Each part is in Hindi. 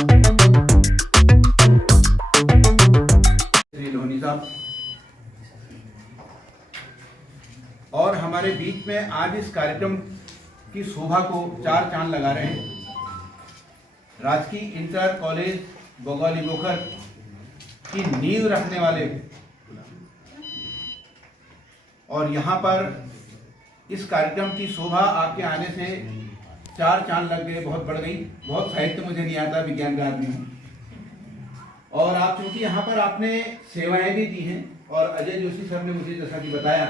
श्री लोहनी साहब और हमारे बीच में आज इस कार्यक्रम की शोभा को चार चांद लगा रहे हैं राजकीय इंटर कॉलेज बगौली बोखर की नींव रखने वाले और यहाँ पर इस कार्यक्रम की शोभा आपके आने से चार चांद लग गए, बहुत बढ़ गई। बहुत साहित्य मुझे नहीं आता, विज्ञान का आदमी हूँ। और आप चूंकि यहाँ पर आपने सेवाएं भी दी हैं और अजय जोशी सर ने मुझे जैसा कि बताया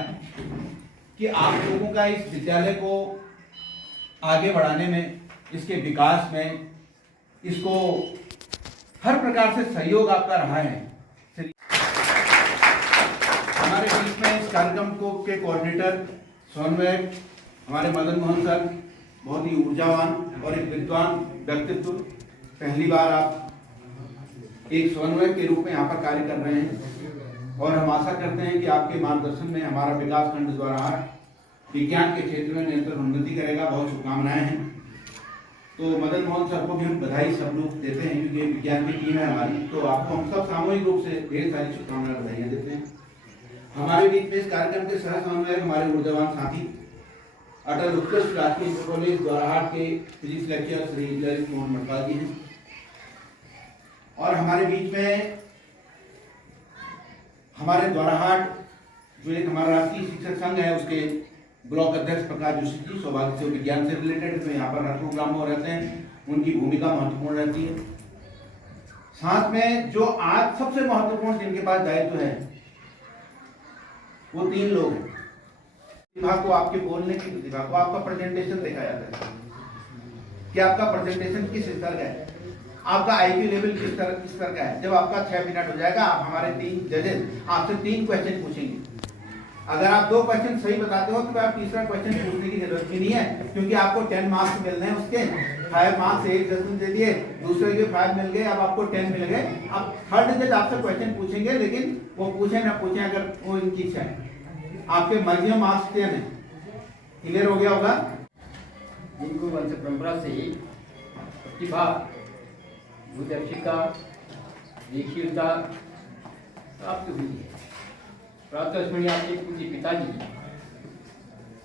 कि आप लोगों का इस विद्यालय को आगे बढ़ाने में, इसके विकास में, इसको हर प्रकार से सहयोग आपका रहा है। हमारे बीच में इस कार्यक्रम को के कोऑर्डिनेटर समन्वयक हमारे मदन मोहन सर, बहुत ही ऊर्जावान और एक विद्वान व्यक्तित्व। पहली बार आप एक समन्वयक के रूप में यहाँ पर कार्य कर रहे हैं और हम आशा करते हैं कि आपके मार्गदर्शन में हमारा विकास खंड द्वारा विज्ञान के क्षेत्र में निरंतर उन्नति करेगा। बहुत शुभकामनाएं हैं। तो मदन मोहन सर को भी हम बधाई सब लोग देते हैं क्योंकि विज्ञान की टीम है हमारी, तो आपको हम सब सामूहिक रूप से ढेर सारी शुभकामनाएं बधाइयाँ देते हैं। हमारे बीच में इस कार्यक्रम के सह समन्वयक हमारे ऊर्जावान साथी अटल उत्कृष्ट राजकीय इंटर कॉलेज द्वाराहाट के फिजिक्स लेक्चरर श्री ललित मोहन मटवाल जी हैं। और हमारे बीच में हमारे द्वाराहाट जो एक हमारा राष्ट्रीय शिक्षक संघ है उसके ब्लॉक अध्यक्ष प्रकाश जोशी जी, सौभाग्य से विज्ञान से रिलेटेड तो यहाँ पर हर प्रोग्राम में रहते हैं, उनकी भूमिका महत्वपूर्ण रहती है। साथ में जो आज सबसे महत्वपूर्ण जिनके पास दायित्व है वो तीन लोग हैं। प्रतिभा को, आपके बोलने की प्रतिभा को, आपका प्रेजेंटेशन देखा जाता है कि आपका प्रेजेंटेशन किस स्तर का है, आपका आईक्यू लेवल किस स्तर का है। जब आपका 6 मिनट हो जाएगा, आप हमारे 3 जजेस आपसे 3 क्वेश्चन पूछेंगे। अगर आप 2 क्वेश्चन सही बताते हो तो आप तीसरा क्वेश्चन पूछने की जरूरत भी नहीं है क्योंकि आपको 10 मार्क्स मिल रहे हैं। उसके 5 मार्क्स एक जज दे दिए, दूसरे के 5 मिल गए, अब आपको 10 मिल गए। अब थर्ड जज आपसे क्वेश्चन पूछेंगे, लेकिन वो पूछे ना पूछे, अगर वो इनकी इच्छा है, आपके मर्जी मार्क्स 10 है। क्लियर हो गया होगा। जिनको वंश परंपरा से प्रतिभा, दूरदर्शिता, देखीयता प्राप्त हुई है। प्राप्त स्मरणीय आपके पूज्य पिताजी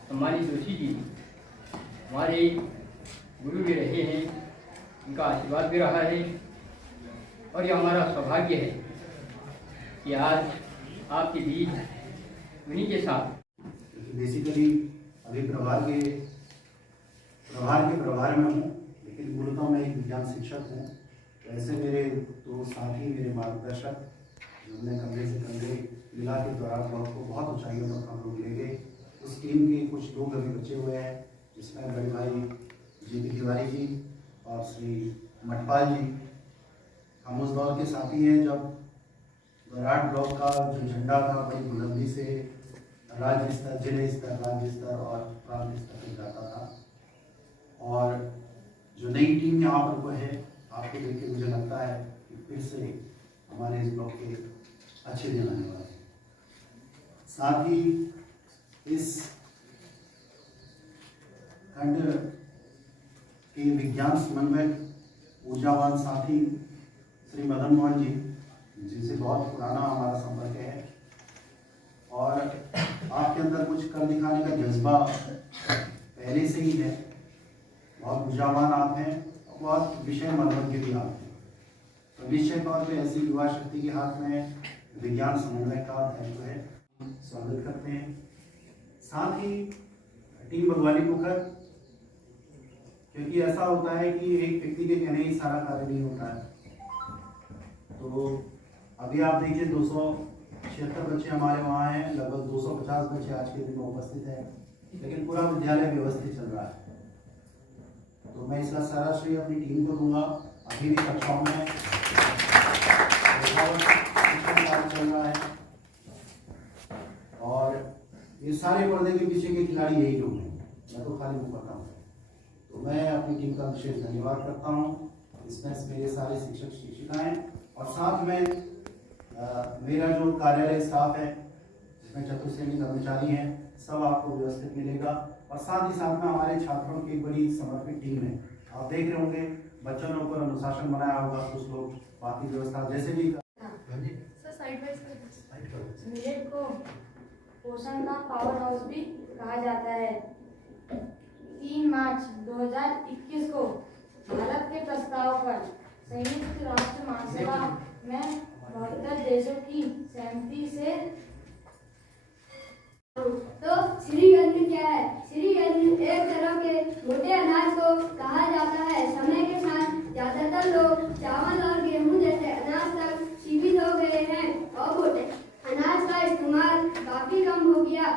सम्मानित जोशी जी हमारे गुरु भी रहे हैं, उनका आशीर्वाद भी रहा है और यह हमारा सौभाग्य है कि आज आपके बीच उन्हीं के साथ बेसिकली अभी प्रभार के प्रभार में हूँ, लेकिन मूलतः मैं एक विज्ञान शिक्षक हूँ। वैसे मेरे दो साथी, मेरे मार्गदर्शक, हमने कंधे से कंधे मिला के दौरान को बहुत ऊंचाइयों तक हम लोग ले गए। उस टीम के कुछ लोग अभी बचे हुए हैं, जिसमें बड़े भाई JP तिवारी जी और श्री मटपाल जी। हम उस दौर के साथी हैं जब द्वाराहाट ब्लॉक का जो झंडा था बड़ी बुलंदी से राज्य स्तर, जिले स्तर, राज्य स्तर और प्रांत स्तर तक जाता था। और जो नई टीम यहाँ पर वो है, आपको देख के मुझे लगता है कि फिर से हमारे इस ब्लॉक के अच्छे दिन आने वाले हैं। साथ ही इस खंड के विज्ञान समन्वयक ऊर्जावान साथी श्री मदन मोहन जी, जिनसे बहुत पुराना हमारा संपर्क है और आपके अंदर कुछ कर दिखाने का जज्बा पहले से ही है। बहुत ऊर्जावान आप हैं और बहुत विषय मनोरंजन के भी आप हैं। तो निश्चित तौर पर ऐसी युवा शक्ति के हाथ में विज्ञान समन्वय का दायित्व है। स्वागत करते हैं। साथ ही टीम बगवाली पोखर, क्योंकि ऐसा होता है कि एक व्यक्ति के कहने ही सारा कार्य नहीं होता है। तो अभी आप देखिए 276 बच्चे हमारे वहाँ हैं, लगभग 250 बच्चे आज के दिन में उपस्थित हैं, लेकिन पूरा विद्यालय व्यवस्थित चल रहा है। तो मैं इसका सारा श्रेय अपनी टीम को दूंगा। अभी भी कक्षाओं में चल रहा है और ये सारे पर्दे के पीछे के खिलाड़ी यही लोग हैं, मैं तो खाली मुँह करता हूँ। तो मैं अपनी टीम का विशेष धन्यवाद करता हूँ। इसमें मेरे सारे शिक्षक शिक्षिकाएं और साथ में मेरा जो कार्यालय स्टाफ है, जिसमें चतुर्श्रेणी कर्मचारी हैं, सब आपको व्यवस्थित मिलेगा। और साथ ही साथ में हमारे छात्रों की एक बड़ी समर्पित टीम है। आप देख रहे होंगे बच्चों ने ऊपर अनुशासन बनाया होगा, कुछ लोग बाकी व्यवस्था जैसे भी मिलेट को पोषण का पावर हाउस भी कहा जाता है। 3 मार्च 2021 को भारत के प्रस्ताव पर संयुक्त राष्ट्र महासभा में 72 देशों की सहमति से तो श्री अन्न क्या है? श्री अन्न एक तरह के मोटे अनाज को कहा जाता है। समय के साथ ज्यादातर लोग चावल और गेहूं जैसे अनाज तक सीमित हो गए हैं और मोटे अनाज का इस्तेमाल काफी कम हो गया,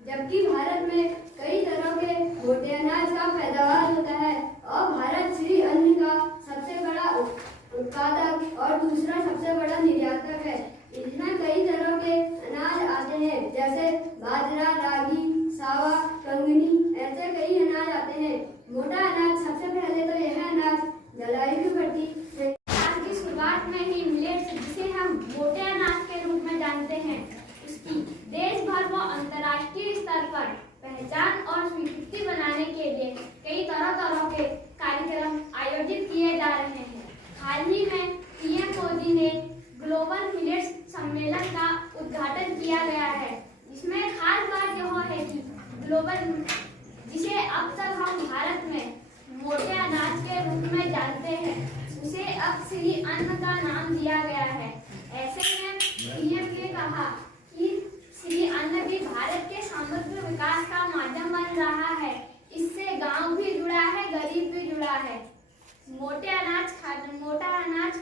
जबकि भारत में कई तरह के मोटे अनाज का पैदावार होता है और भारत श्री अन्न का सबसे बड़ा उत्पादक और दूसरा सबसे बड़ा निर्यातक है। इसमें कई तरह के अनाज आते हैं जैसे बाजरा, रागी, सावा, कंगनी, ऐसे कई अनाज आते हैं। मोटा अनाज सबसे पहले तो यह अनाज जलाई भी पड़ती है। साल की शुरुआत में ही मिलेट्स, जिसे हम मोटे अनाज के रूप में जानते हैं, उसकी देश भर व अंतर्राष्ट्रीय स्तर पर पहचान और स्वीकृति बनाने के लिए कई तरह के कार्यक्रम आयोजित किए जा रहे हैं। हाल ही में पीएम मोदी ने ग्लोबल मिलेट्स सम्मेलन का उद्घाटन किया गया है। इसमें खास बात यह है कि ग्लोबल, जिसे अब तक हम भारत में मोटे अनाज के रूप में जानते हैं, उसे अब श्री अन्न का नाम दिया गया है। ऐसे में पीएम ने कहा कि श्री अन्न भी भारत के समग्र विकास का माध्यम बन रहा है। इससे गांव भी जुड़ा है, गरीब भी जुड़ा है। मोटा अनाज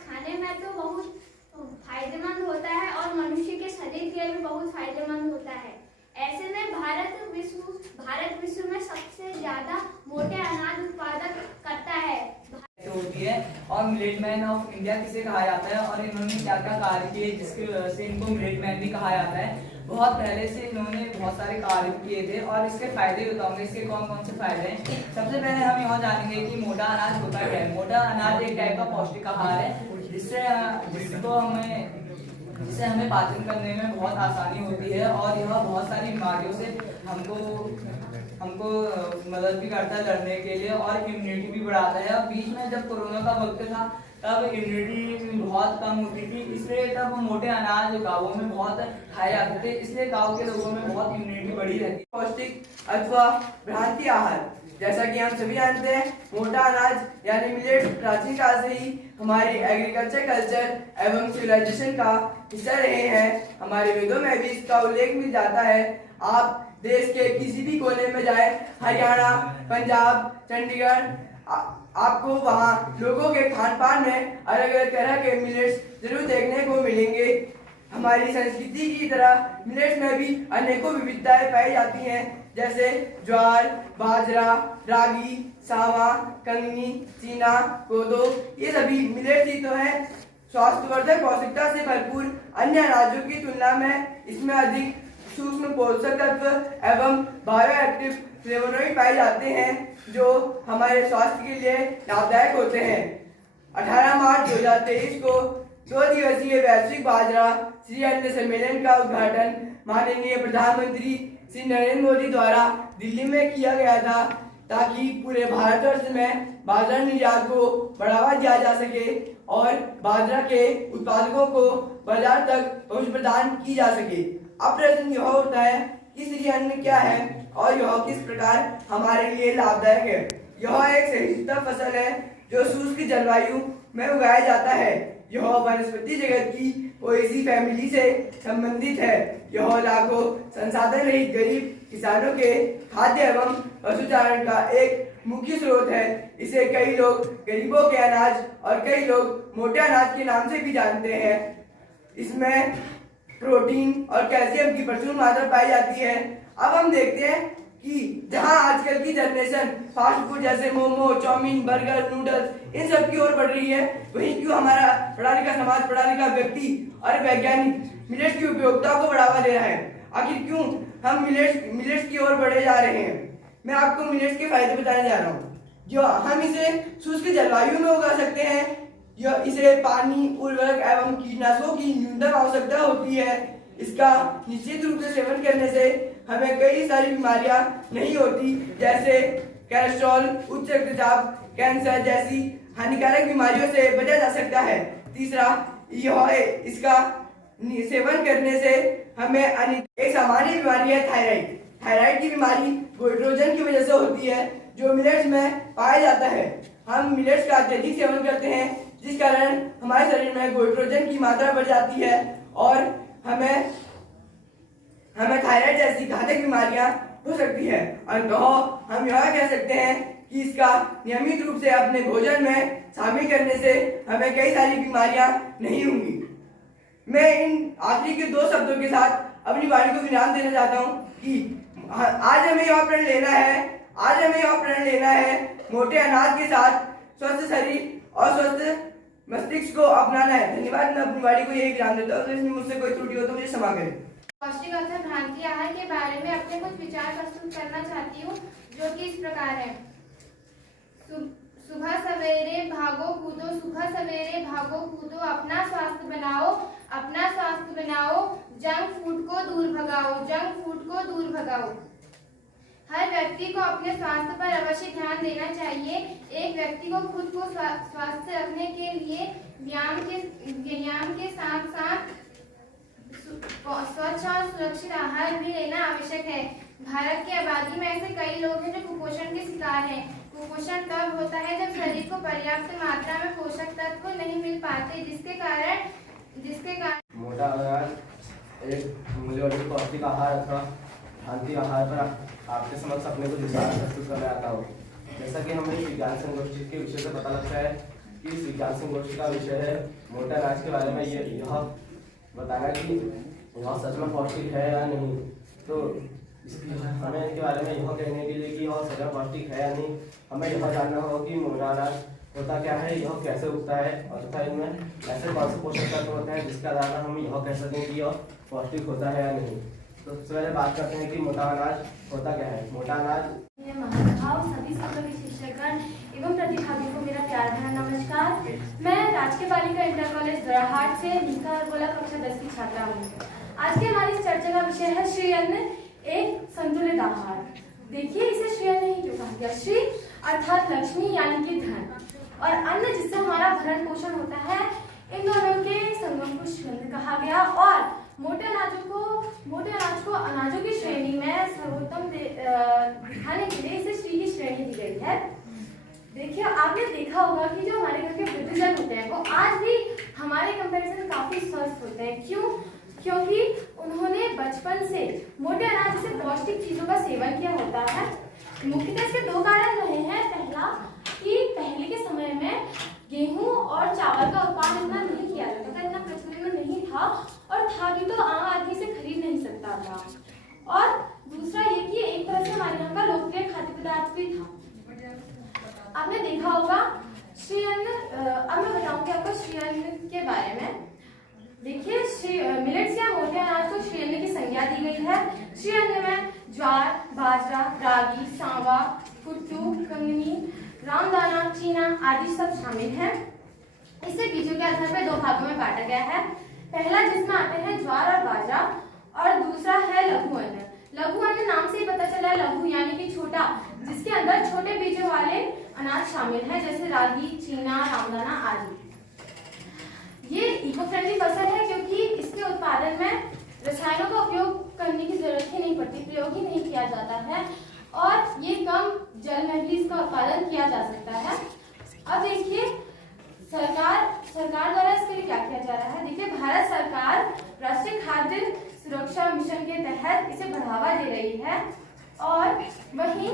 खाने में तो बहुत फायदेमंद होता है और मनुष्य के शरीर के लिए भी बहुत फायदेमंद होता है। ऐसे में भारत विश्व में सबसे ज्यादा मोटे अनाज उत्पादक करता है। होती है और मिलेट मैन ऑफ इंडिया किसे कहा जाता है और इन्होंने क्या क्या कार्य किए जिसकी वजह से इनको मिलेट मैन भी कहा जाता है। बहुत पहले से इन्होंने बहुत सारे कार्य किए थे और इसके फायदे बताऊंगे, इसके कौन कौन से फायदे हैं। सबसे पहले हम यह जानेंगे कि मोटा अनाज होता क्या है। मोटा अनाज एक टाइप का पौष्टिक आहार है जिससे हमें पाचन करने में बहुत आसानी होती है और यह बहुत सारी बीमारियों से हमको मदद भी करता है लड़ने के लिए और इम्यूनिटी भी बढ़ाता है। और बीच में जब कोरोना का वक्त था तब इम्यूनिटी बहुत कम होती थी, इसलिए तब मोटे अनाज गाँवों में बहुत खाए जाते थे, इसलिए गाँव के लोगों में बहुत इम्यूनिटी बढ़ी रहती है। पौष्टिक अथवा भ्रांति आहार, जैसा कि हम सभी जानते हैं, मोटा अनाज यानी मिलेट प्राचीन काल से ही हमारे एग्रीकल्चर कल्चर एवं सिविलाइजेशन का हिस्सा रहे हैं। हमारे वेदों में भी इसका उल्लेख मिल जाता है। आप देश के किसी भी कोने में जाए, हरियाणा, पंजाब, चंडीगढ़, आपको वहाँ लोगों के खान पान में अलग अलग तरह के मिलेट्स जरूर देखने को मिलेंगे। हमारी संस्कृति की तरह मिलेट्स में भी अनेकों विविधताएं पाई जाती हैं, जैसे ज्वार, बाजरा, रागी, सावा, कंगनी, चीना, कोदो, ये सभी मिलेट्स ही तो है। स्वास्थ्यवर्धक पौष्टिकता से भरपूर अन्य अनाजों की तुलना में इसमें अधिक सूक्ष्म पोषक तत्व एवं बायोएक्टिव फ्लेवोनॉइड पाए जाते हैं जो हमारे स्वास्थ्य के लिए लाभदायक होते हैं। 18 मार्च 2023 को 2 दिवसीय वैश्विक बाजरा श्री अन्न सम्मेलन का उद्घाटन माननीय प्रधानमंत्री श्री नरेंद्र मोदी द्वारा दिल्ली में किया गया था, ताकि पूरे भारतवर्ष में बाजरा निर्यात को बढ़ावा दिया जा सके और बाजरा के उत्पादकों को बाजार तक पहुंच प्रदान की जा सके। अब प्रश्न यह उठता है कि श्री अन्न क्या है और यह किस प्रकार हमारे लिए लाभदायक है। यह एक सहिष्णुता फसल है जो शुष्क जलवायु में उगाया जाता है। यह वनस्पति जगत की पोएसी फैमिली से संबंधित है। यह लाखों संसाधन रहित गरीब किसानों के खाद्य एवं पशुचारण का एक मुख्य स्रोत है। इसे कई लोग गरीबों के अनाज और कई लोग मोटे अनाज के नाम से भी जानते हैं। इसमें प्रोटीन और कैल्शियम की प्रचुर मात्रा पाई जाती है। अब हम देखते हैं कि जहां आजकल की जनरेशन फास्ट फूड जैसे मोमो, चाउमीन, बर्गर, नूडल्स इन सब की ओर बढ़ रही है, वहीं क्यों हमारा पढ़ा लिखा समाज, पढ़ा लिखा व्यक्ति और वैज्ञानिक मिलेट्स की उपयोगिता को बढ़ावा दे रहा है। आखिर क्यों हम मिलेट्स की ओर बढ़े जा रहे हैं? मैं आपको मिलेट्स के फायदे बताने जा रहा हूँ। जो हम इसे शुष्क जलवायु में उगा सकते हैं, इसे पानी, उर्वरक एवं कीटनाशकों की न्यूनतम आवश्यकता होती है। इसका निश्चित रूप से सेवन करने से हमें कई सारी बीमारियां नहीं होती, जैसे कोलेस्ट्रॉल, उच्च रक्तचाप, कैंसर जैसी हानिकारक बीमारियों से बचा जा सकता है। तीसरा, यह इसका सेवन करने से हमें एक सामान्य बीमारी है थायराइड। थायराइड की बीमारी गोइट्रोजन की वजह से होती है, जो मिलेट्स में पाया जाता है। हम मिलेट्स का अत्यधिक सेवन करते हैं, जिस कारण हमारे शरीर में गोइट्रोजन की मात्रा बढ़ जाती है और हमें थायराइड जैसी घातक बीमारियां हो सकती है। अतः हम यह कह सकते हैं कि इसका नियमित रूप से अपने भोजन में शामिल करने से हमें कई सारी बीमारियां नहीं होंगी। मैं इन आखिरी के 2 शब्दों के साथ अपनी वाणी को विराम देना चाहता हूँ कि आज हमें यह प्रण लेना है मोटे अनाज के साथ स्वस्थ शरीर और स्वस्थ मस्तिष्क को अपनाना है। धन्यवाद। मैं अपनी वाणी को यही विराम देता हूँ। इसमें मुझसे कोई त्रुटि हो तो मुझे क्षमा करें। पौष्टिक अवसर भ्रांति आहार के बारे में अपने कुछ विचार प्रस्तुत करना चाहती हूँ, जो कि इस प्रकार है। सुबह सवेरे भागो कूदो, अपना स्वास्थ्य बनाओ, जंक फूड को दूर भगाओ। हर व्यक्ति को अपने स्वास्थ्य पर अवश्य ध्यान देना चाहिए। एक व्यक्ति को खुद को स्वस्थ रखने के लिए व्यायाम के साथ साथ स्वच्छ और सुरक्षित आहार भी लेना आवश्यक है। भारत की आबादी में ऐसे कई लोग हैं जो कुपोषण के शिकार हैं। कुपोषण तब होता है जब शरीर को पर्याप्त मात्रा में पोषक तत्व नहीं मिल पाते, जिसके कारण मोटा अनाज एक मूल्यवर्धित पौष्टिक आहार अथवा भ्रांति आहार पर आपके समक्ष अपने को विचार प्रस्तुत करना आता हूँ। जैसा कि हमें विज्ञान संगोष्ठी के विषय से पता लगता है कि इस विज्ञान संगोष्ठी का विषय है मोटा अनाज के बारे में यह बताना कि यह सच में पौष्टिक है या नहीं। तो हमें इसके बारे में यह कहने के लिए कि यह सच में पौष्टिक है या नहीं, हमें यह जानना होगा कि मोटा अनाज होता क्या है, यह कैसे उगता है और तथा इनमें ऐसे कौन से पोषक तत्व होते हैं जिसके आधार पर हम यह कह सकते हैं कि यह पौष्टिक होता है या नहीं। तो सबसे पहले बात करते हैं कि मोटा अनाज होता क्या है। मोटा अनाज महानुभाव सभी सभी शिक्षकगण एवं प्रतिभागी को मेरा प्यार भरा नमस्कार। मैं राजकीय बालिका इंटर कॉलेज दराहाट से नीका गोला कक्षा 10 की छात्रा हूँ। आज के हमारी इस चर्चा का विषय है श्री अन्न एक संतुलित आहार। देखिए, इसे श्री अन्न ही क्यों कहा गया। श्री अर्थात लक्ष्मी यानी कि धन, और अन्न जिससे हमारा भरण पोषण होता है, इन दोनों के संगम को श्री अन्न कहा गया। और मोटे अनाज को अनाजों की श्रेणी में सर्वोत्तम दिखाने के लिए इसे श्री की श्रेणी दी गई है। देखिए, आपने देखा होगा कि जो हमारे घर के वृद्धजन होते हैं वो आज भी हमारे कंपैरिजन काफी स्वस्थ होते हैं। क्यों? क्योंकि उन्होंने बचपन से मोटे अनाज से पौष्टिक चीजों का सेवन किया होता है। मुख्यतः इसके 2 कारण रहे हैं। पहला कि पहले के समय में गेहूं और चावल का उत्पादन इतना नहीं किया जाता था, इतना प्रचलन में नहीं था, और था भी तो आम आदमी से खरीद नहीं सकता था। और दूसरा ये कि एक तरह से हमारे यहाँ का लोकप्रिय खाद्य पदार्थ भी था। आपने देखा होगा श्री अन्न। अब मैं बताऊंगी आपको श्री अन्न के बारे में। देखिए, मिलेट्स या मोटे अनाज को श्री अन्न की संज्ञा दी गई है। श्री अन्न में ज्वार, बाजरा, रागी, सांवा, कुट्टू, कंगनी, रामदाना, चीना आदि सब शामिल हैं। इसे बीजों के आधार पर 2 भागों में बांटा गया है। पहला जिसमें आते हैं ज्वार और बाजरा, और दूसरा है लघु अन्न। लघु अन्न नाम से ही पता चला, लघु यानी कि छोटा, जिसके अंदर छोटे बीजों वाले अनाज शामिल हैं, जैसे रागी, चीना, रामदाना आदि। ये इको फ्रेंडली फसल है क्योंकि इसके उत्पादन में रसायनों का उपयोग करने की जरूरत ही नहीं पड़ती, प्रयोग ही नहीं किया जाता है, और ये कम जल में भी इसका उत्पादन किया जा सकता है। अब देखिए, सरकार द्वारा इसके लिए क्या किया जा रहा है। देखिए, भारत सरकार राष्ट्रीय खाद्य सुरक्षा मिशन के तहत इसे बढ़ावा दे रही है। और वहीं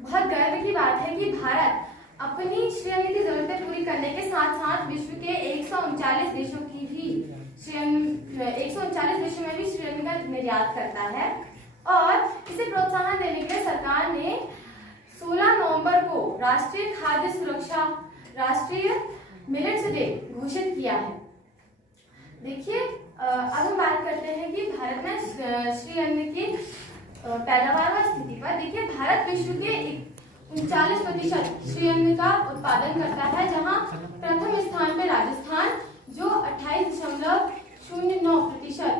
बहुत गर्व की बात है कि भारत अपनी श्री अन्न की जरूरतें पूरी करने के साथ साथ विश्व के 139 देशों की भी 139 देशों में भी श्री अन्न का निर्यात करता है। और इसे प्रोत्साहन देने के लिए सरकार ने 16 नवंबर को राष्ट्रीय खाद्य सुरक्षा राष्ट्रीय मिलेट्स डे घोषित किया है। देखिए, अब हम बात करते हैं कि भारत में श्री अन्न की पैदावार व स्थिति पर। देखिए, भारत विश्व के 39% श्री अन्न का उत्पादन करता है, जहां प्रथम स्थान पे राजस्थान जो 28.09%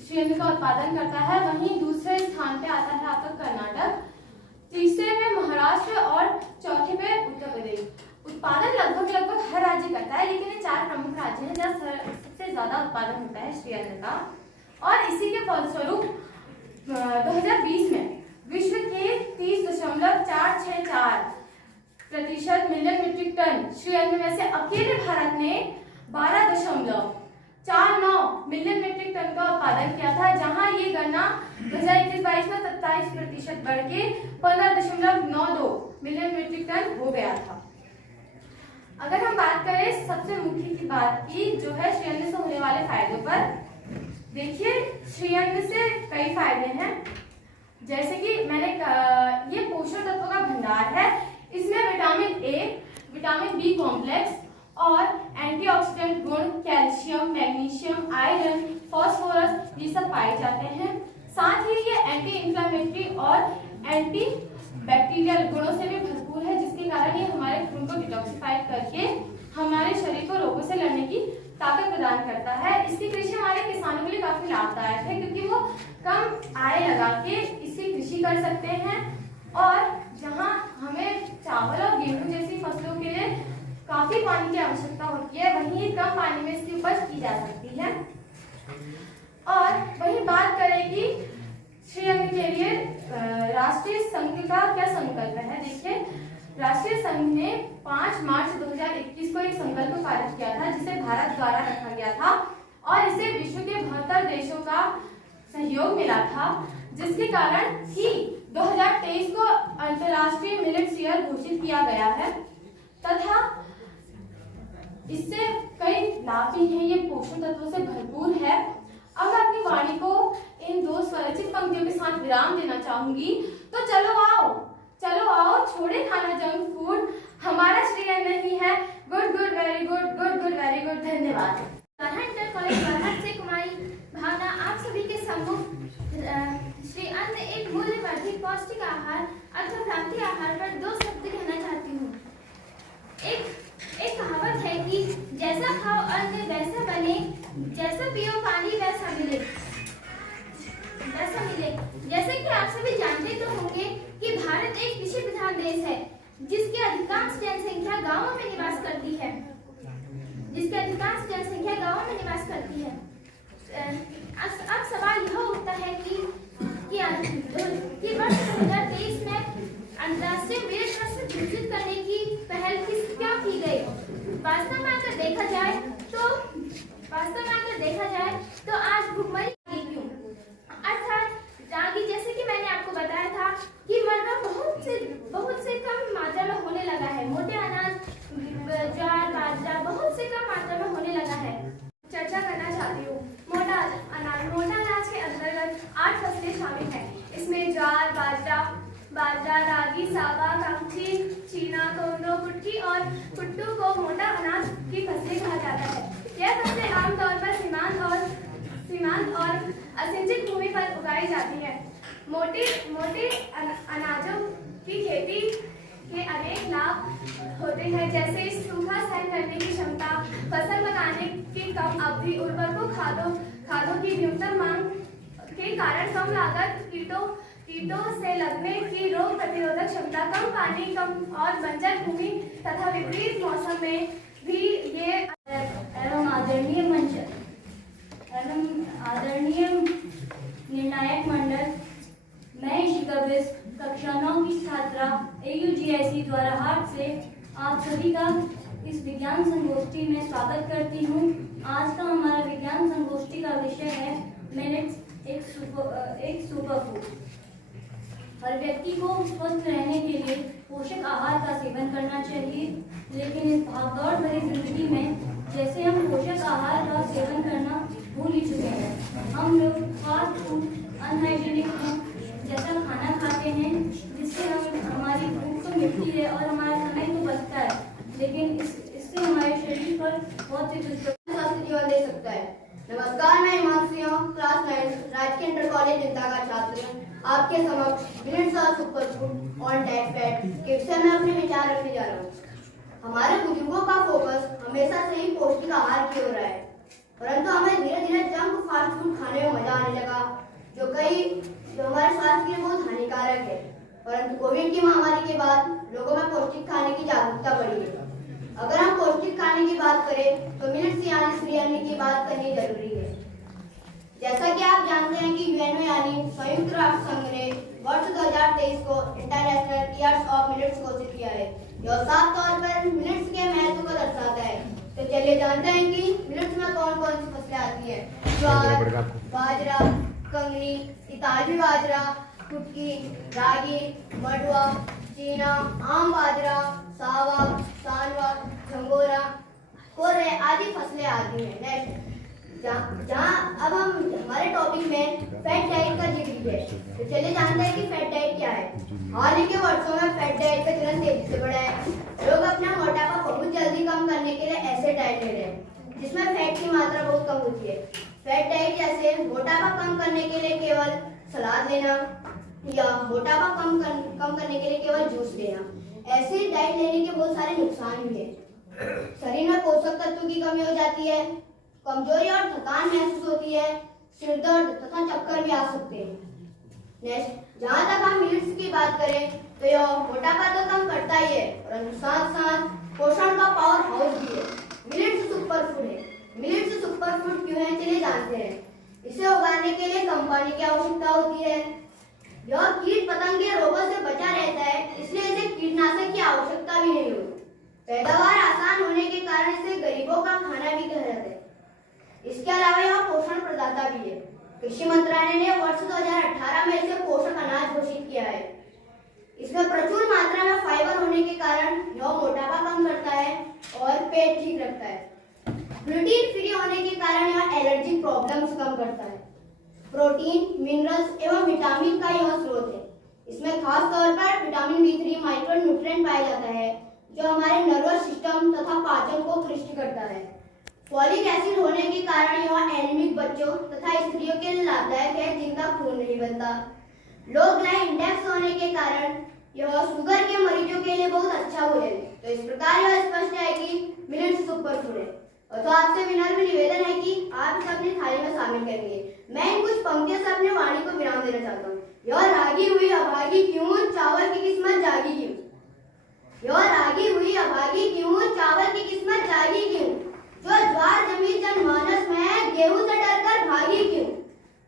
श्री अन्न का उत्पादन करता है। वहीं दूसरे स्थान पे आता है आपका कर्नाटक, तीसरे पे महाराष्ट्र और चौथे पे उत्तर प्रदेश। उत्पादन लगभग हर राज्य करता है, लेकिन ये 4 प्रमुख राज्य हैं जहाँ सबसे ज्यादा उत्पादन होता है श्री अन्न का। और इसी के फलस्वरूप 2020 में विश्व के 30.464% मिलियन मीट्रिक टन श्री अन्न में से अकेले भारत ने 12.49 मिलियन मीट्रिक टन का उत्पादन किया था, जहां ये गणना 2021-22 में 27% बढ़ के 15.92 मिलियन मीट्रिक टन हो गया था। अगर हम बात करें सबसे मुख्य की बात की जो है श्री अन्न से होने वाले फायदों पर, देखिए श्री अन्न से कई फायदे हैं। जैसे कि मैंने ये पोषक तत्वों का भंडार है, इसमें vitamin A, vitamin B complex और एंटीऑक्सीडेंट गुण, कैल्शियम, मैग्नीशियम, आयरन, फास्फोरस ये सब पाए जाते हैं। साथ ही ये एंटी इंफ्लेमेटरी और एंटी बैक्टीरियल गुणों से भी भरपूर है, जिसके कारण ये हमारे खून को डिटॉक्सिफाई करके हमारे शरीर को रोगों से लड़ने की ताकत प्रदान करता है। इसकी कृषि हमारे किसानों के लिए काफी लाभदायक है, क्योंकि वो कम आय लगा के इसकी कृषि कर सकते हैं, और जहां हमें चावल और गेहूं जैसी फसलों के लिए काफी पानी की आवश्यकता होती है, वहीं कम पानी में इसकी उपज की जा सकती है। और वहीं बात करें कि श्री अन्न के लिए राष्ट्रीय संघ का क्या संकल्प है। देखिए, राष्ट्रीय संघ ने 5 मार्च 2021 को एक संकल्प पारित किया था, जिसे भारत द्वारा रखा गया था, और इसे विश्व के 72 देशों का सहयोग मिला था, जिसके कारण ही 2023 को अंतर्राष्ट्रीय मिलेट्स ईयर घोषित किया गया है। तथा इससे कई लाभ भी हैं, ये पोषक तत्वों से भरपूर है। अब मैं अपनी वाणी को इन 2 स्वरचित पंक्तियों के साथ विराम देना चाहूंगी। तो चलो आओ, छोड़े खाना जंक फूड, हमारा श्री अन्न ही है good good very good, good good very good. धन्यवाद। इंटर कॉलेज बाहर से कुमारी भावना आप सभी के सम्मुख श्री अन्न एक मूल्यवर्धित पौष्टिक आहार अथवा भ्रांति आहार पर 2 शब्द कहना चाहती हूँ। एक कहावत है कि जैसा खाओ अन्न वैसा बने, जैसा पियो पानी वैसा मिले। जैसे कि आप सभी जानते तो होंगे कि भारत एक कृषि प्रधान देश है, जिसकी अधिकांश जनसंख्या गांवों में निवास करती है। अब सवाल यह उठता है कि वर्ष 2023 में अंतर्राष्ट्रीय मिलेट वर्ष घोषित करने की पहल क्यों की गई। वास्तव में अगर देखा जाए तो आज भुखमरी क्यों, अर्थात रागी, जैसे कि मैंने आपको बताया था कि मलबा बहुत से कम मात्रा में होने लगा है। मोटे अनाज, ज्वार, बाजरा बहुत से कम मात्रा में होने लगा है। चर्चा करना चाहती हूँ मोटा अनाज के अंतर्गत 8 फसलें शामिल हैं। इसमें ज्वार, बाजरा, रागी, सावा, कांची, चीना, कोंदो, कुटकी और कुट्टू को मोटा अनाज की फसलें कहा जाता है। यह फसलें आमतौर पर सीमांत और असिंचित भूमि पर उगाई जाती है। मोटे अनाजों की खेती के अनेक लाभ होते हैं, जैसे सूखा सहन करने की क्षमता, फसल पकाने की कम अवधि, उर्वरकों खादों की न्यूनतम मांग के कारण कम लागत, कीटों से लगने की रोग प्रतिरोधक क्षमता, कम पानी, कम और बंजर भूमि तथा विपरीत मौसम में भी ये एवं आदरणीय निर्णायक मंडल, मैं शिखा कक्षा 9 की छात्रा AUGIC द्वारा हार्ट से आप सभी का इस विज्ञान संगोष्ठी में स्वागत करती हूँ। आज का हमारा विज्ञान संगोष्ठी का विषय है मिलेट्स, एक सुपर फूड। हर व्यक्ति को स्वस्थ रहने के लिए पोषक आहार का सेवन करना चाहिए, लेकिन इस भागदौड़ भरी जिंदगी में जैसे हम पोषक आहार का सेवन करना भूल ही चुके हैं। हम लोग फास्ट फूड, अनहाइजीनिक फूड जैसा खाना खाते हैं, जिससे हमारी भूख तो मिटती है और हमारा समय तो बचता है, लेकिन इससे हमारे शरीर पर बहुत सी स्वास्थ्य जीवन दे सकता है। नमस्कार, मैं हिमांशु क्लास 9 राजकीय इंटर कॉलेज जनता का छात्र हूँ। आपके समक्ष मिलेट्स और super food on diet fat के विषय में अपने विचार रखने जा रहा हूँ। हमारे बुजुर्गों का फोकस हमेशा से ही पौष्टिक आहार की ओर रहा है, परंतु हमें धीरे धीरे जंक फास्ट फूड खाने में मजा आने लगा, जो हमारे स्वास्थ्य के लिए बहुत हानिकारक है। परंतु कोविड की महामारी के बाद लोगों में पौष्टिक खाने की जागरूकता बढ़ी है। अगर हम पौष्टिक खाने की बात करें तो मिलेट्स यानी श्री अन्न की बात करनी जरूरी है। जैसा कि आप जानते हैं कि यूएनओ यानी संयुक्त राष्ट्र संघ ने वर्ष 2023 को इंटरनेशनल ईयर्स ऑफ मिलेट्स घोषित किया है। यह साफ तौर पर मिलेट्स के महत्व को दर्शाता है। तो चलिए जानते हैं कि मिलेट्स में कौन कौन सी फसलें आती है। ज्वार, बाजरा, कंगनी, इतालवी बाजरा, कुटकी, रागी, मडुआ, चीना, आम बाजरा, सावा, सानवा, झंगोरा, कोरे आदि फसलें आती हैं। नेक्स्ट, जहाँ अब हम हमारे टॉपिक में फैट डाइट का जिक्र है। तो चलिए जानते हैं कि फैट डाइट क्या है। हाल ही के वर्षों में फैट डाइट का चलन तेजी से बढ़ा है। लोग अपना मोटापा बहुत जल्दी कम करने के लिए ऐसे डाइट ले रहे हैं जिसमें फैट की मात्रा बहुत कम होती है। फैट डाइट जैसे मोटापा कम करने के लिए केवल सलाद लेना या मोटापा कम करने के लिए केवल जूस लेना। ऐसी डाइट लेने के बहुत सारे नुकसान भी है। शरीर में पोषक तत्वों की कमी हो जाती है, कमजोरी और थकान महसूस होती है, सिर दर्द तथा चक्कर भी आ सकते हैं। नेक्स्ट, जहाँ तक हम मिलेट्स की बात करें तो यह मोटापा तो कम करता ही है और साथ साथ पोषण का पावर हाउस भी है। मिलेट्स सुपर फूड है। मिलेट्स सुपर फूड क्यों है चलिए जानते हैं। इसे उगाने के लिए कम पानी की आवश्यकता होती है। यह कीट पतंगे रोगों से बचा रहता है, इसलिए इसे कीटनाशक की आवश्यकता भी नहीं होती। पैदावार आसान होने के कारण इसे गरीबों का खाना भी कहा जाता है। इसके अलावा यह पोषण प्रदाता भी है। कृषि मंत्रालय ने वर्ष 2018 में इसे पोषक अनाज घोषित किया है। इसमें प्रचुर मात्रा में फाइबर होने के कारण यह मोटापा कम करता है और पेट ठीक रखता है। ग्लूटीन फ्री होने के कारण यह एलर्जी प्रॉब्लम्स कम करता है। प्रोटीन, मिनरल्स एवं विटामिन का यह स्रोत है। इसमें खास तौर पर विटामिन B3 माइक्रो न्यूट्रिएंट पाया जाता है जो हमारे नर्वस सिस्टम तथा पाचन को पुष्ट करता है। फॉलिक एसिड होने के कारण यह एनीमिक बच्चों तथा स्त्रियों के लिए लाभदायक है जिनका खून नहीं बनता। लो ग्लाइकेमिक इंडेक्स होने के कारण यह शुगर के मरीजों के लिए बहुत अच्छा भोजन है। तो इस प्रकार यह स्पष्ट है कि मिलेट्स सुपर फूड है। और तो आपसे विनम्र निवेदन है कि आप इसे अपनी थाली में शामिल करेंगे। मैं इन कुछ पंक्तियों से अपने वाणी को विराम देना चाहता हूँ। यह रागी हुई अभागी क्यों, चावल की किस्मत जागी क्यों। यह रागी हुई अभागी क्यों, चावल की किस्मत जागी क्यों। जो ज्वार जमी जनमानस में, गेहूं से डरकर भागी क्यों।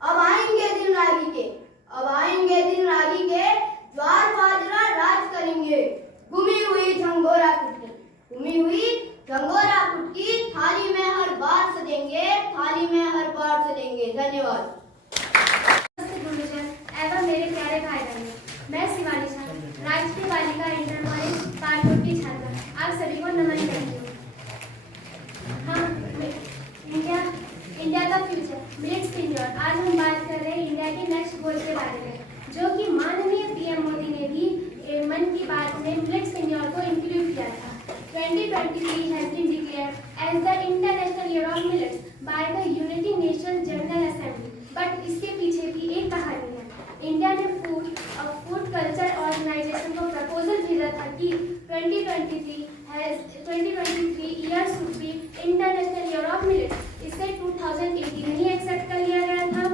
अब आएंगे दिन रागी के, अब आएंगे दिन रागी के, ज्वार बाजरा राज करेंगे। घुमी हुई झंगोरा कुटकी, घुमी हुई झंगोरा कुटकी, थाली में हर बार सजेंगे, थाली में हर बार सजेंगे। धन्यवाद। गुरुजन एवं मेरे प्यारे भाई बहन, मैं शिवानी शाह, राजकीय बालिका इंटर कॉलेज कानपुर की छात्रा, आप सभी को नमन करती हूँ। इंडिया का फ्यूचर, मिलेट्स टेन्योर। आज हम बात कर रहे हैं इंडिया के नेक्स्ट गोल के बारे में, जो कि माननीय पीएम मोदी ने भी मन की बात में मिलेट्स टेन्योर को इंक्लूड किया था। 2023 has been declared as the International Year of Millets by the United Nations General Assembly. But इसके पीछे भी एक कहानी है। इंडिया ने फूड कल्चर ऑर्गेनाइजेशन को प्रपोजल भेजा था कि 2023 year should be international year of millets. इसे 2018 में ही एक्सेप्ट कर लिया गया था।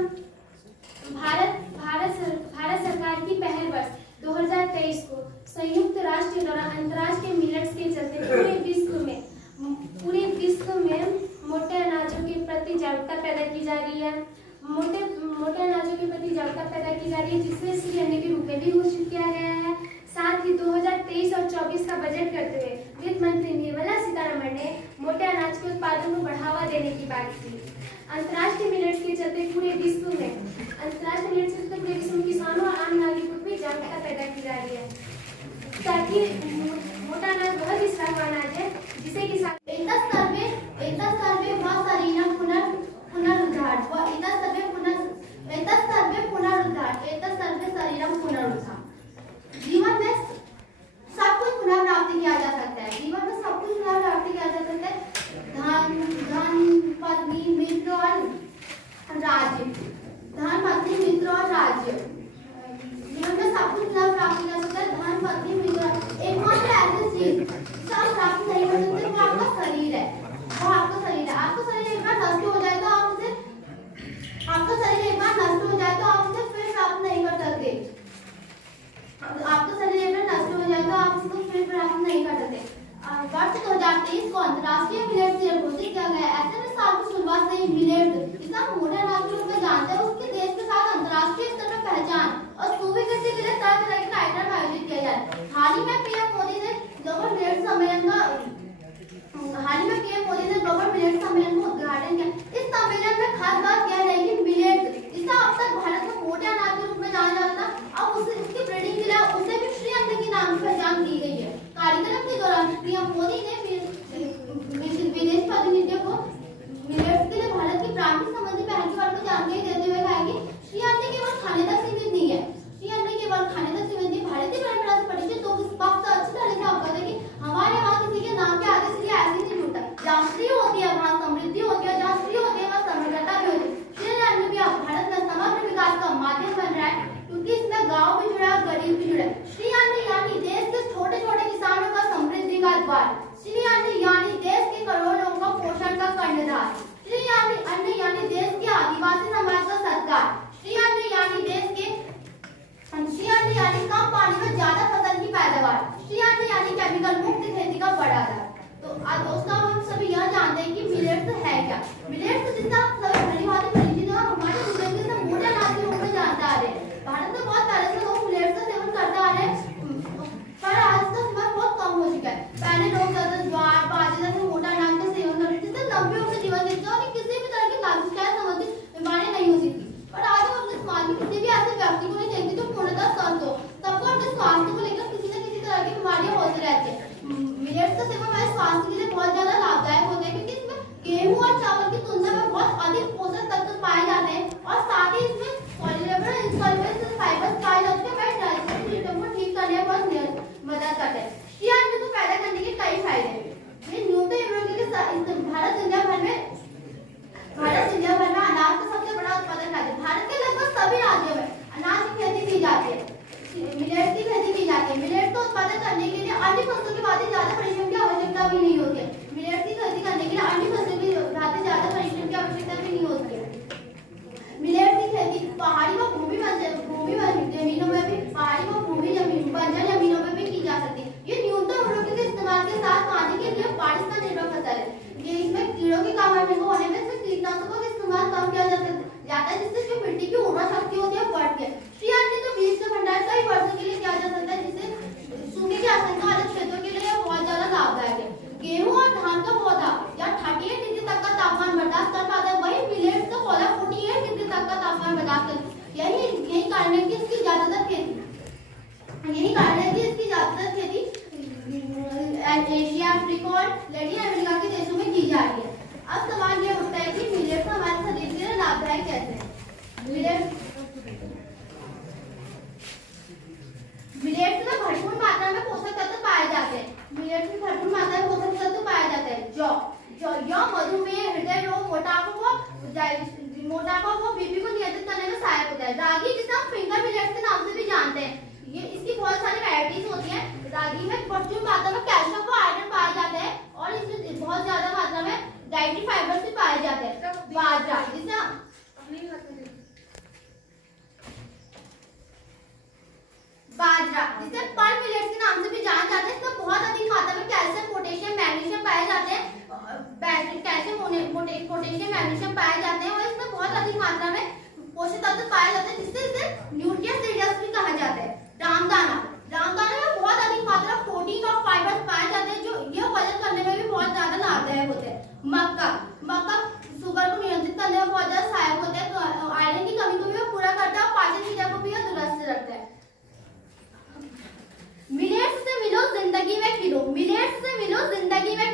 भारत सरकार की पहल वर्ष 2023 को संयुक्त राष्ट्र द्वारा अंतर्राष्ट्रीय मिलेट्स के चलते पूरे विश्व में मोटे अनाजों के प्रति जागरूकता पैदा की जा रही है। मोटे अनाजों के प्रति जागरूकता पैदा की जा रही है, जिसमें श्री अन्न के रूप में भी घोषित किया गया है। साथ ही 2023 और 24 का बजट करते हुए वित्त मंत्री निर्मला सीतारमण ने मोटे अनाज के उत्पादन को बढ़ावा देने की बात की। अंतर्राष्ट्रीय मिलेट्स के चलते पूरे विश्व में किसानों और आम नागरिकों में जागरूकता पैदा की जा रही है, ताकि मोटा अनाज बहुत ही श्रेष्ठ अनाज है जिसे किसान जीवन में सब कुछ पुनर्प्राप्ति किया जा सकता है। जीवन में सब कुछ पुनर्प्राप्ति किया जा सकता है। धन पत्नी मित्र और राज्य, धन पत्नी मित्र और राज्य, जीवन में सब कुछ पुनर्प्राप्ति किया जा सकता है। धन पत्नी मित्र एक राष्ट्रीय मिलेट दिवस घोषित किया गया। ऐसे में साल की शुरुआत से ही मिलेट जिसे हम मोटे अनाज के रूप में जानते हैं उसके देश के साथ अंतर्राष्ट्रीय स्तर पर पहचान और स्वीकृति के लिए तरह तरह के कार्यक्रम आयोजित किए जाते हैं। हाल ही में पीएम मोदी ने ग्लोबल मिलेट सम्मेलन का उद्घाटन किया। इस सम्मेलन में खास बात यह रही कि मिलेट जिसे अब तक भारत में मोटे अनाज के रूप में जाना जाता था, अब उसकी ब्रीडिंग के लिए उसे भी श्री अन्न के नाम से पहचान दी गई है। कार्यक्रम के दौरान पीएम मोदी ने विदेश प्रतिनिधियों को मिलेट्स के लिए भारत की प्रांतिक संबंधी पहल के बारे में जानकारी देते हुए कहा कि श्री अन्न केवल खाने तक सीमित नहीं है। श्री अन्न केवल खाने तक सीमित नहीं, भारतीय परंपरा से परिचित लोग इस बात से अच्छी तरह से अवगत है कि हमारे वहाँ किसी के नाम के आगे श्री ऐसे नहीं जुड़ता। जहाँ श्री होती है वहाँ समृद्धि होती है, जहाँ श्री होती है वहाँ समग्रता भी होती है। श्री अन्न भी अब भारत में समग्र विकास का माध्यम बन रहा है, क्योंकि इसमें गाँव भी जुड़ा है, गरीब भी जुड़ा है। श्री अन्न यानी देश के छोटे छोटे किसानों का समृद्धि का द्वार। श्री अन्न यानी देश के करोड़ों लोगों का पोषण का कर्णधार। श्री अन्न यानी देश के आदिवासी समाज का सत्कार। श्री अन्न यानी कम पानी में ज्यादा फसल की पैदावार। श्री अन्न यानी केमिकल मुक्त खेती का बड़ा आधार। तो दोस्तों हम सभी यह जानते हैं कि मिलेट्स है क्या। मिलेट्स जिससे आप सभी भली भांति परिचित हैं और हमारे जिंदगी से मोटे अनाज के रूप में जानते आ रहे हैं। भारत में बहुत पहले से लोग मिलेट्स का सेवन करते आ रहे हैं, पर आज का समय बहुत कम हो चुका है। पहले लोग ज्यादा ज्वार बाजरे जैसे मोटा अनाज का सेवन करते जिससे लंबे उम्र जीवन जीते और किसी भी तरह की लागू शिकायत संबंधित बीमारियां नहीं हो सकती। पर आज हम अपने समाज में किसी भी ऐसे व्यक्ति को नहीं देखते जो पूर्णतः स्वस्थ हो। सबको अपने स्वास्थ्य को लेकर किसी न किसी तरह की बीमारियां होती रहती है। मिलेट्स का सेवन हमारे स्वास्थ्य के लिए बहुत ज्यादा लाभदायक होता है, क्योंकि इसमें गेहूं और चावल की तुलना में बहुत अधिक पोषक तत्व पाए जाते हैं और साथ ही इसमें सॉल्युबल इनसॉल्युबल फाइबर्स पाए जाते हैं, हमारे डाइजेस्टिव सिस्टम को ठीक करने में बहुत मदद करते हैं। श्री अन्न को पैदा करने के कई फायदे हैं। ये न्यूनतम यूरोपीय के भारत दुनिया भर में अनाज का सबसे बड़ा उत्पादक राज्य। भारत के लगभग सभी राज्यों में अनाज की खेती की जाती है, मिलेट की खेती की जाती है। मिलेट का उत्पादन करने के लिए अन्य फसलों की भांति ज्यादा परिश्रम की आवश्यकता भी नहीं होती है। मिलेट की खेती करने के लिए अन्य फसलों की भांति ज्यादा परिश्रम की आवश्यकता भी नहीं होती है। मिलेट की खेती पहाड़ी व भूमि जमीनों में भी बंजर जमीनों में भी की जा सकती है। ये न्यूनतम उर्वरकों के इस्तेमाल के साथ पानी के लिए बारिश पर निर्भर फसल है। ये इसमें कीड़ों के कामयाबी होने में इसमें कीटनाशकों का इस्तेमाल कम किया जाता है, जिससे जो मिट्टी की उर्वरा शक्ति होती है बढ़ती है। श्री अन्न तो बीज के भंडारण कई वर्षों के लिए किया जा सकता है, जिससे सूखे की आशंका वाले क्षेत्रों के लिए बहुत ज्यादा लाभदायक है। गेहूं और धान का पौधा या 38 डिग्री तक का तापमान बर्दाश्त कर पाता है, वही मिलेट्स का पौधा 48 डिग्री तक का तापमान बर्दाश्त करता है। यही कारण है कि इसकी ज्यादातर खेती एशिया, अफ्रीका और लैटिन अमेरिका के देशों में की जा रही है। अब सवाल यह उठता है कि मिलेट्स हमारे शरीर के लिए लाभदायक कैसे है। मिलेट्स में भरपूर मात्रा में पोषक तत्व पाए जाते हैं। मिलेट्स में भरपूर मात्रा में पोषक तत्व पाए जाते हैं। जौ मधुमेह, हृदय रोग, मोटापा व बीपी को नियंत्रित करने में सहायक होता है। रागी जिसे हम फिंगर मिलेट्स के नाम से भी जानते हैं, ये इसकी बहुत सारी वैरायटीज होती हैं। रागी में प्रचुर मात्रा में कैल्शियम व आयरन पाए जाते हैं और इसमें बहुत ज्यादा मात्रा में डाइटरी फाइबर्स भी पाए जाते हैं। बाजरा जिसे पर्ल मिलेट्स के नाम से भी जाना जाता है, इसमें बहुत अधिक मात्रा में कैल्शियम, पोटेशियम, मैग्नीशियम पाए जाते हैं। पोटेशियम, मैग्नीशियम पाए जाते हैं और इसमें बहुत अधिक मात्रा में पोषक तत्व पाए जाते हैं, जिससे इसे न्यूट्रिएंट सीरियल्स भी कहा जाता है। रामदाना में बहुत अधिक मात्रा प्रोटीन और फाइबर्स पाए जाते हैं, जो यह वजन करने में भी बहुत ज्यादा लाभदायक होते हैं। मक्का शुगर को नियंत्रित करने में बहुत ज्यादा सहायक होता है, तो आयरन की कमी को भी पूरा करता है और पाचन क्रिया को भी दुरुस्त रखता है। मिलेट्स से मिलो जिंदगी में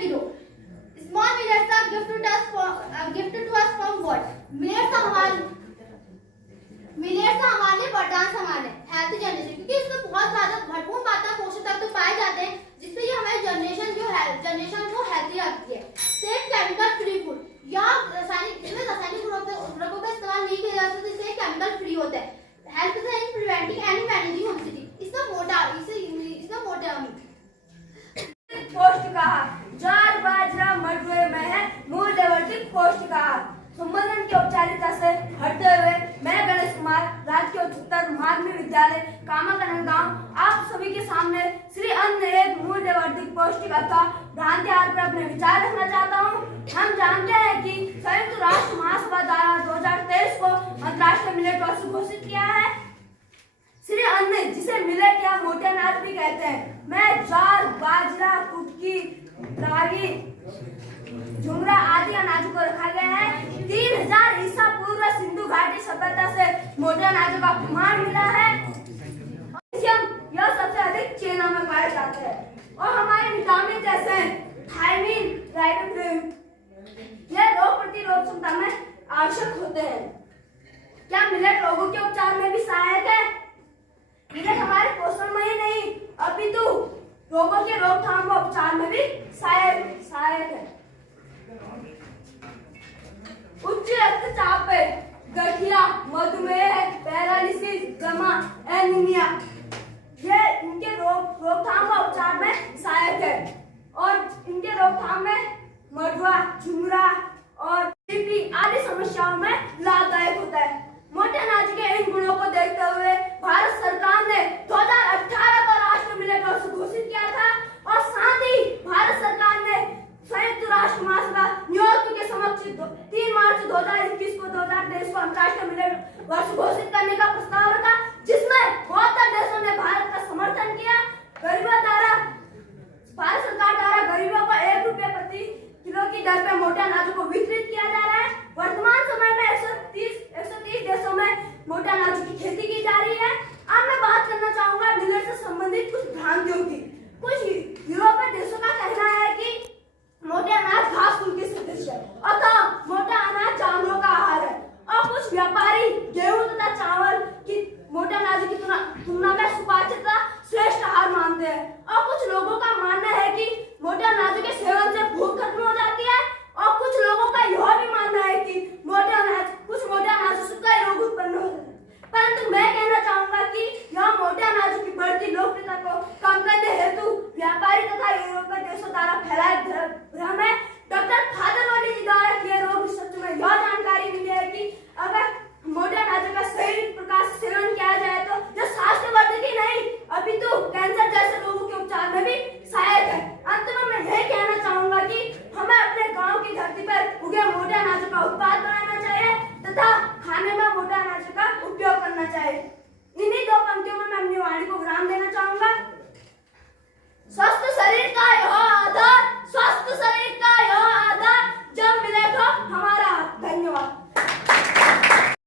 खिलो। Small millets are gift to us from God. Millets हमारे लिए वरदान समान है हेल्थ जनरेशन, क्योंकि इसमें बहुत ज्यादा भरपूर मात्रा पोषक तत्व पाए जाते हैं, जिससे ये हमारी जनरेशन को हेल्थी रखती है। सेफ केमिकल फ्री फूड, रासायनिक उर्वरकों का इस्तेमाल नहीं किया जाता, जिससे केमिकल फ्री होता है। Help in preventing and managing obesity. इसमें पौष्टिक आहार, ज्वार बाजरा मडवे में है मूल्यवर्धित पौष्टिक आहार। संबोधन की औपचारिकता से हटते हुए मैं गणेश कुमार, राजकीय उच्चतर माध्यमिक विद्यालय कामाकरण गांव, आप सभी के सामने श्री अन्न एक मूल्यवर्धित पौष्टिक अथवा भ्रांति आहार पर अपने विचार रागी, झुमरा आदि अनाजों को रखा गया है। 3000 ईसा पूर्व सिंधु घाटी सभ्यता से मोटे अनाजों का प्रमाण मिला है। यह सबसे अधिक चीन में पाए जाते हैं और हमारे विटामिन जैसे थायमिन, राइबोफ्लेविन ये रोग प्रतिरोधक क्षमता में आवश्यक होते हैं। क्या मिलेट रोगों के उपचार में भी सहायक है? मिलेट हमारे पोषण में ही नहीं अपितु रोगों के रोकथाम व उपचार में भी सहायक है। उच्च रक्तचाप, गठिया, मधुमेह, पैरालिसिस, दमा, एनीमिया ये इनके रोकथाम व उपचार में सहायक है और इनके रोकथाम में मडुआ, झुमरा और बीपी आदि समस्याओं में लाभदायक होता है। मोटे अनाज के इन गुणों को देखते हुए भारत सरकार ने 2018 को राष्ट्रीय मिलेट वर्ष घोषित किया था और साथ ही भारत सरकार ने संयुक्त राष्ट्र महासभा न्यूयॉर्क के समक्ष 3 मार्च 2021 को 2023 को अंतर्राष्ट्रीय मिलेट वर्ष घोषित करने का प्रस्ताव रखा, जिसमें 72 देशों ने भारत का समर्थन किया। भारत सरकार द्वारा गरीबों को 1 रुपये प्रति किलो की दर पर मोटे अनाजों को वितरित किया जा रहा है। वर्तमान समय में 130 देशों में मोटे अनाजों की खेती की जा रही है। अब मैं बात करना चाहूंगा मिलेट से संबंधित कुछ भ्रांतियों की। कुछ यूरोपीय देशों का कहना है कि मोटे अनाज घास फूल के सदृश है अतः मोटा अनाज जानवरों का आहार है और कुछ व्यापारी गेहूं तथा चावल की मोटे अनाज की तुलना में सुपाच्यता श्रेष्ठ आहार मानते हैं और कुछ लोगों का मानना है कि मोटे अनाजों के सेवन से भूख खत्म हो जाती है और कुछ लोगों का यह भी मानना है कि कुछ मोटे अनाजों से कई रोग उत्पन्न हो जाते हैं। परंतु मैं कहना चाहूंगा कि यह मोटे अनाजों की बढ़ती लोकप्रियता को कम करने हेतु व्यापारी तथा यूरोपीय देशों द्वारा फैलाए भ्रम है। डॉक्टर फादरवॉडी जी द्वारा किए रोग रिसर्च में यह जानकारी मिली है कि अगर मोटे अनाजों का सही प्रकार से सेवन किया जाए तो यह स्वास्थ्यवर्धक ही नहीं अपितु कैंसर जैसे रोगों के उपचार में भी सहायक है। अंत में मैं यह कहना चाहूंगा कि हमें अपने गांव की धरती पर उगे मोटे अनाजों का उत्पाद बनाना चाहिए तथा खाने में मोटे अनाजों का उपयोग करना चाहिए। इन्हीं 2 पंक्तियों में मैं अपनी वाणी को विराम देना चाहूंगा। स्वस्थ शरीर का यह आधार, स्वस्थ शरीर का यह आधार, जब मिलेट हो हमारा। धन्यवाद।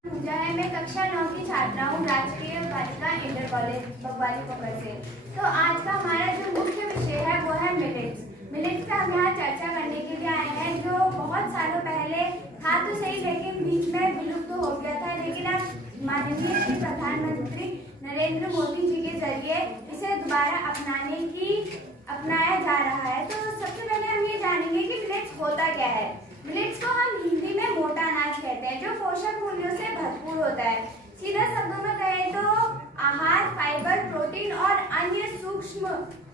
पूजा है, मैं कक्षा 9 की छात्रा हूँ राजकीय बालिका इंटर कॉलेज बगवाली पकड़ से। तो आज का हमारा जो मुख्य विषय है वो है मिलेट्स। मिलेट्स का हम यहाँ चर्चा करने के लिए आए हैं जो बहुत सालों पहले था तो सही लेकिन बीच में विलुप्त हो गया था, लेकिन अब माननीय प्रधानमंत्री नरेंद्र मोदी जी के जरिए इसे दोबारा अपनाया जा रहा है। तो सबसे पहले हम ये जानेंगे कि मिलेट्स होता क्या है। मिलेट्स को हम हिंदी में मोटा अनाज कहते हैं जो पोषक मूल्यों से भरपूर होता है। सीधा शब्दों में कहें तो आहार, फाइबर, प्रोटीन और अन्य सूक्ष्म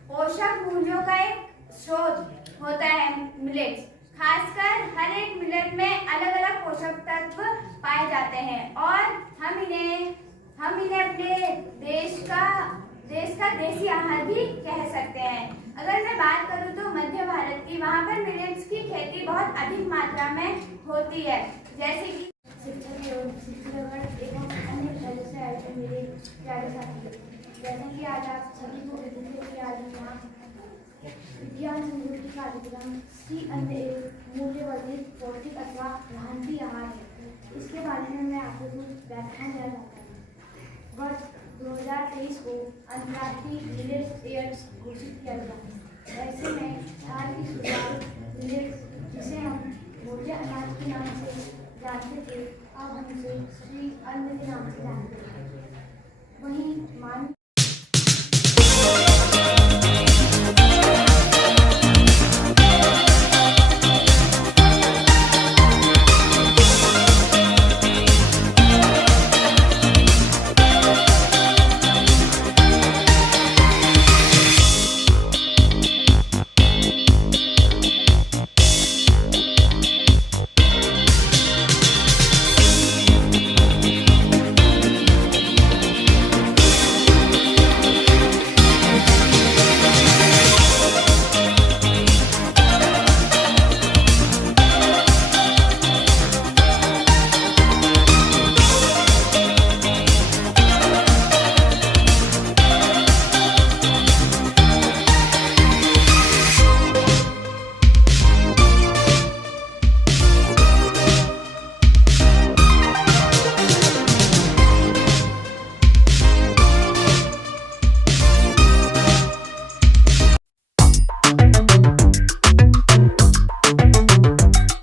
पोषक मूल्यों का एक स्रोत होता है मिलेट्स। खासकर हर एक मिलेट में अलग अलग पोषक तत्व पाए जाते हैं और हम इन्हें अपने देश का देसी आहार भी कह सकते हैं। अगर मैं बात करूं तो मध्य भारत की, वहां पर मिलेट्स की खेती बहुत अधिक मात्रा में होती है। जैसे कि शिक्षक एवं अन्य विषयों से आए मेरे प्यारे साथी, जैसे कि आज आप सभी को विज्ञान समृद्धि कार्यक्रम श्री अन्न एक मूल्यवर्धित पौष्टिक अथवा भ्रांति आहार है। इसके बारे में मैं आपको कुछ व्याख्यान देना चाहता हूँ। वर्ष 2023 को अंतर्राष्ट्रीय मिलेट्स ईयर्स घोषित किया गया। ऐसे में साल की शुरुआत मिलेट्स, जिसे हम मोटे अनाज के नाम से जानते थे, अब हम उसे श्री अन्न के नाम से जानते हैं। वहीं